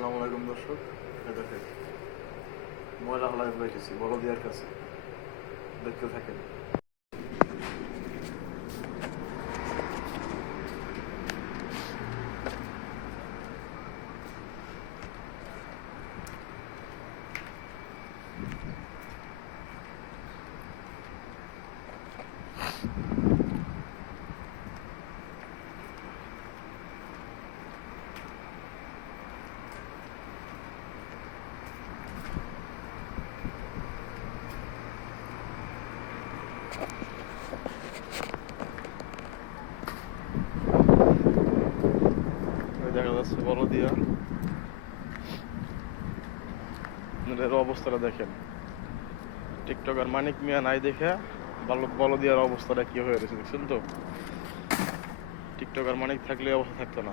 আসসালামু আলাইকুম দর্শক, দেখেন ময়লা হলায় বসেছি বড়দিয়ার কাছে, দেখতে থাকেন। দেখা যাচ্ছে বড়দিয়া, এর অবস্থাটা দেখেন। টিকটকার মানিক মিয়া নাই দেখে বড়দিয়ার অবস্থাটা কি হয়ে রয়েছে দেখছেন তো। টিকটকার মানিক থাকলে অবস্থা থাকতো না।